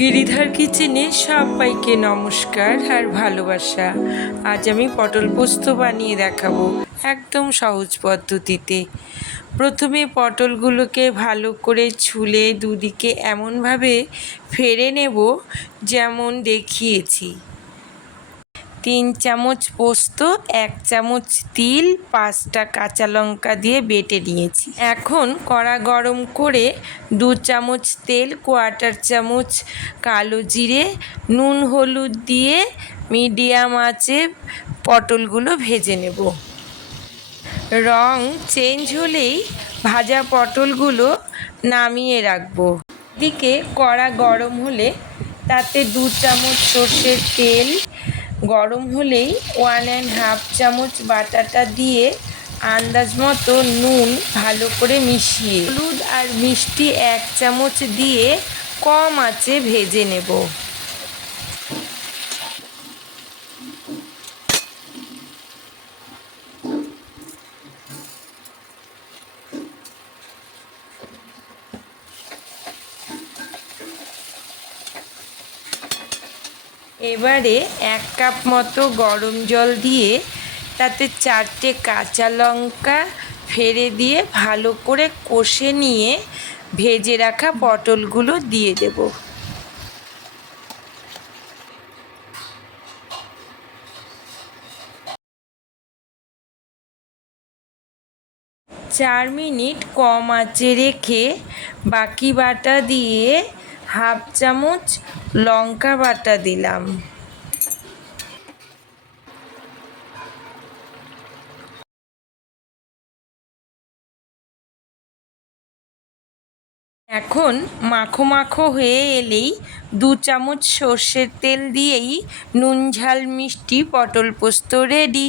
গিরিধার কিচেনে সবাইকে নমস্কার আর ভালোবাসা। আজ আমি পটল পোস্ত বানিয়ে দেখাবো একদম সহজ পদ্ধতিতে। প্রথমে পটলগুলোকে ভালো করে ছুলে দুদিকে এমনভাবে ফেড়ে নেব যেমন দেখিয়েছি। 3 চামচ পোস্ত, 1 চামচ তিল, 5টা কাঁচা লঙ্কা দিয়ে বেটে নিয়েছি। এখন কড়া গরম করে 2 চামচ তেল, 1/4 চামচ কালো জিরে, নুন হলুদ দিয়ে মিডিয়াম আঁচে পটলগুলো ভেজে নেব। রং চেঞ্জ হলেই ভাজা পটলগুলো নামিয়ে রাখবো। এদিকে কড়া গরম হলে তাতে 2 চামচ সর্ষের তেল গরম হলেই 1.5 চামচ বাটাটা দিয়ে আন্দাজ মতো নুন ভালো করে মিশিয়ে হলুদ আর মিষ্টি 1 চামচ দিয়ে কম আঁচে ভেজে নেব। এবারে 1 কাপ মতো গরম জল দিয়ে তাতে 4টে কাঁচা লঙ্কা ফেড়ে দিয়ে ভালো করে কষে নিয়ে ভেজে রাখা পটলগুলো দিয়ে দেব। চার মিনিট কম আঁচে রেখে বাকি বাটা দিয়ে 1/2 চামচ লঙ্কা বাটা দিলাম। এখন মাখো মাখো হয়ে এলেই 2 চামচ সর্ষের তেল দিয়েই নুন ঝাল মিষ্টি পটল পোস্ত রেডি।